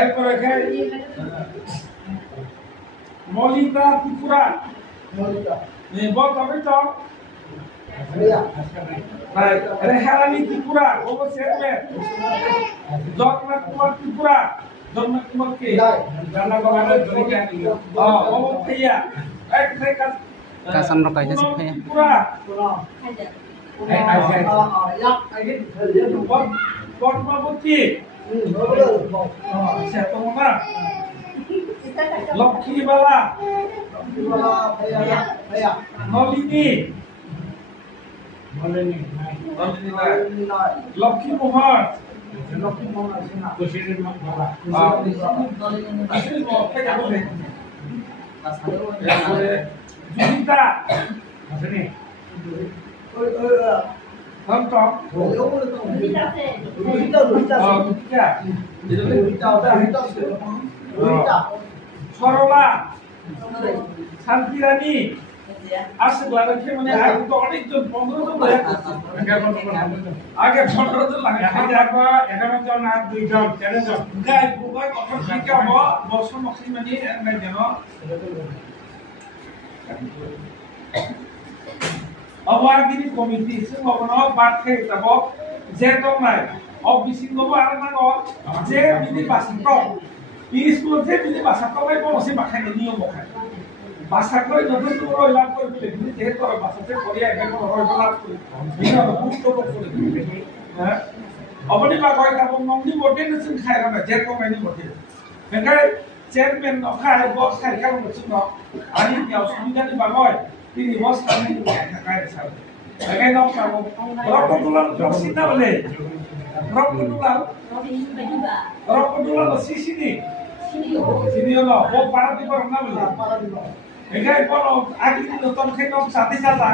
এরপরে মলিকা ত্রিপুরা বল তবে তো রেহারানি ত্রিপুরা বলো চেয়ারম্যান জগন্নাথ কুমার ত্রিপুরা জগন্নাথ কুমার কে জানা বাগানে জড়িয়ে আনিল বলো ভাইয়া এক থেকে কাসাম রকাইছে ভাইয়া ত্রিপুরা পদ্মাবতী সেতমনা লক্ষ্মীবালা নলিনী লক্ষ্মী মোহন জুনিতা সরলা শান্তিরানী আসলে মানে আগে তো অনেকজন 15 জন আগে 15 জন লাগে 11 জন আর 2 জন 13 জন গাই বুগাই কথা শিখা বর্ষ মখি মানে নাই যেন অবাগিনি কমিটি সিংহবন বাটখে যাব যে দং নাই অবিসিংগব আর না যে বিনি বাসিক স্কুল যে বিনি বাসাক বাই বসে বাখাই নিয়ম খায় বাসা করে যথেষ্ট বড় লাভ করে দিলে কিন্তু যেহেতু বাসাতে পড়িয়া এখানে লাভ করে গুরুত্ব করে হ্যাঁ অবনি বা কয় কাব নংনি বটে নসিন খায় না যে কমাইনি বটে বেকার চেয়ারম্যান নখায় বস খায় কারণ নসিন আনি ইয়াও সুবিধানি বাগয় তিনি বস খানি খায় সাবে বেকার নক কাব রকতুলাল রসিনা বলে রকতুলাল সিসিনি সিনিয়র ও পারা দিব না বলে এখানে কোন আগে নতুন খেতে সাথে সাথে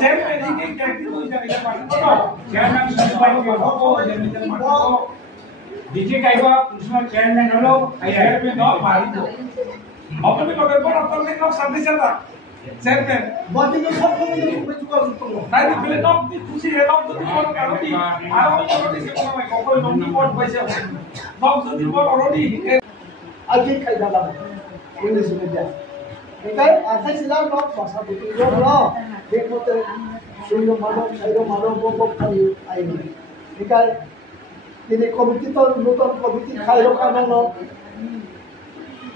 চেয়ারম্যান কি ক্যান্টিন হই জানি না পাঠাবো না চেয়ারম্যান সবাই বলবো চেয়ারম্যান মারবো দিকে কাইবা কুসুম চেয়ারম্যান হলো চেয়ারম্যান ন মারিব আপনি কবে বড় নতুন খেতে সাথে সাথে চেয়ারম্যান বডি তো সব কমিটি খুব করতে নাই দিলে নক দি খুশি রে নক যদি কোন কারণে আর ওই কারণে সে কোন ভাই কই নক বড় পয়সা নক যদি বড় অলরেডি আগে খাই দাদা इंग्लिश मीडिया बेखाय आखाय सिला न भाषा बिकियो न बेखोते सुइनो मानो साइरो मानो बब खायो आइनो बेखाय तिनि कमिटी तो नतन कमिटी खाइरो खानांगो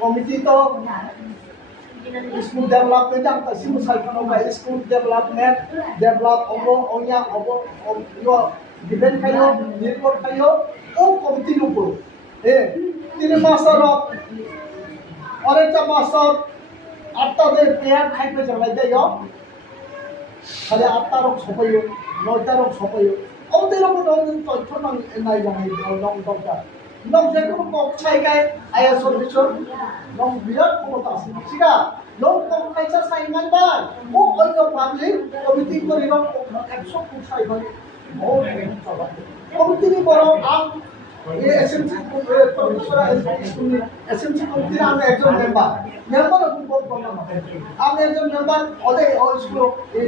कमिटी तो स्कूल डेवलपमेंट आं तासिम साइफानो बाय स्कूल डेवलपमेंट डेवलप ओबो ओनिया ओबो यो डिपेंड खायो निर्भर खायो ओ कमिटी नुको ए तिनि मास्टर अरेटा मास्टर 8टा दे पेयर खाइबे जबाय देयो खाली 8टा रक सफायो 9टा रक सफायो औते रक नों तथ्य नां नाय जानाय दं दंता नों जेखौ कक साइगाय आइएस अफिसार नों बिराद क्षमता सिगा नों कक खाइसा साइमान बा ओ अल्ट पाब्लिक कमिटि करि रक 100 फुट साइबाय बहुत कमिटि नि बरो आं ये एसएमसी प्रोफेसर एसएमसी कमिटी आम एकजन मेंबर बहुत बड़ा आम एकजन मेंबर ओदे स्कूल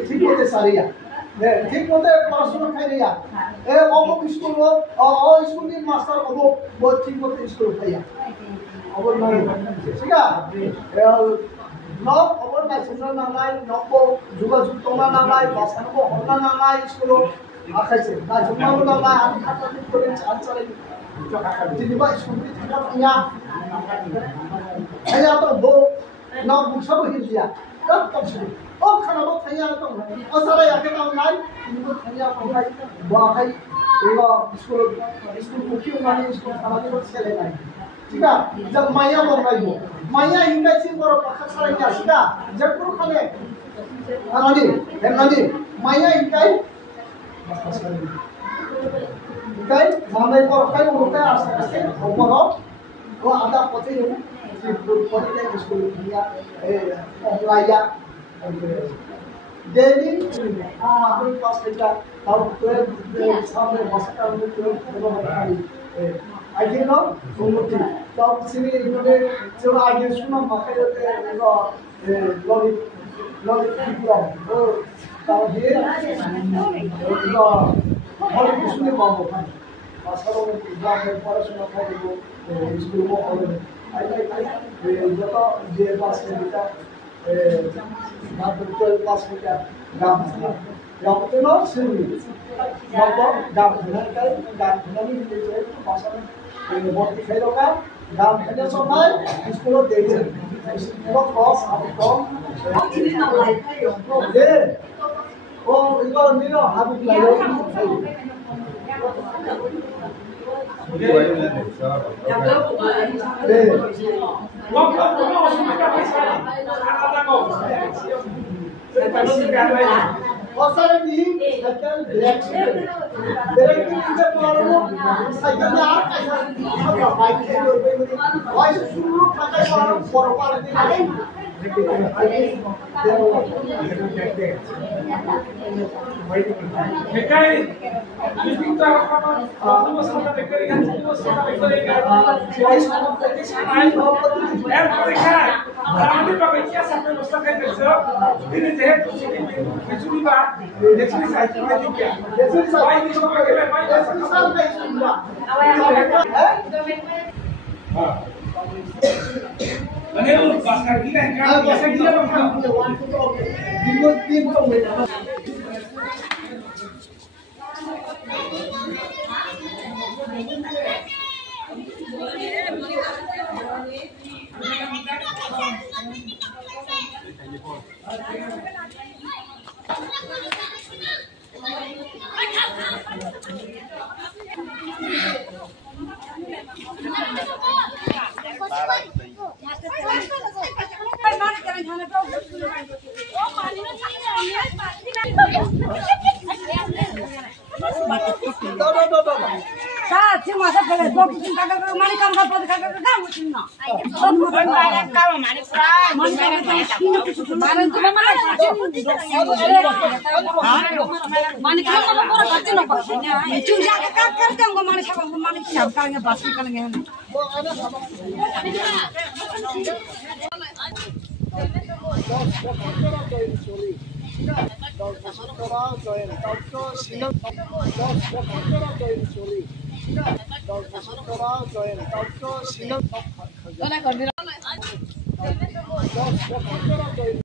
ठीक मते सारिया ठीक मते पढ़ाशोना खाइया ए ओबो स्कूल स्कूल नि मास्टर ओबो बहुत ठीक मते स्कूल खाइया ओबो नय सिगा न ओबो लाइसेंस नालाय नबो जुगाजुग तंना नालाय बासानबो हरना नालाय स्कूल आखाइसे ना जुमाबो नालाय आं खातानि फोरों आनसार जेनेबा स्कुलनि थांना थाया तो बो ना बुसाबो हिजिया सब तबसि ओ खानाबो थाया तो ओ सारा याके नाम नाय इनको थाया पहाय बाहाय एबा स्कुल कुखि माने स्कुल खानानि बो सेले नाय ठीका जब माया बरनायबो माया हिंगासि बर पाखा सारायया सिदा जबपुर खाने आनानि माया हिंगाय Cái mà đây có cái một cái sẽ không có đó có ada poti ini si poti ini sekolahnya online ya jadi aku pas kita tahu tu sampai masa itu berapa kali आगे ना उन्नति तो सिनी इन्होंने जो आगे सुना मकाई होते हैं लॉजिक वो ताकि वो और किसने मांगो मास्टरों ने एग्जाम में पढ़ाशुना खाई वो स्कूल में और आई जो तो जे पास में बिता ना तो 12 पास में क्या गांव तो ना सिर्फ नंबर गांव नहीं मिले भाषा में बहुत दिखाई दोगा गांव खेलने समय स्कूलों देखे स्कूलों क्रॉस कम दे ओ इधर नीलो हाथ लायो Pasal ni, cycle direction. Direction kita perlu cycle ni apa? Apa bike ni? Bike suruh pakai orang forward ni. Mekai, meeting tu apa? Semua sama dekat dengan semua sama dekat dengan. Voice competition lain. Mereka, kami pakai kia sampai masa kayak gitu. Ini jadi mencuri bar, mencuri saya lagi dia. Mencuri saya ini cuma pakai main. Mencuri saya lagi cuma. Bagaimana bahasa kita? Bahasa kita apa? Tim tu beda.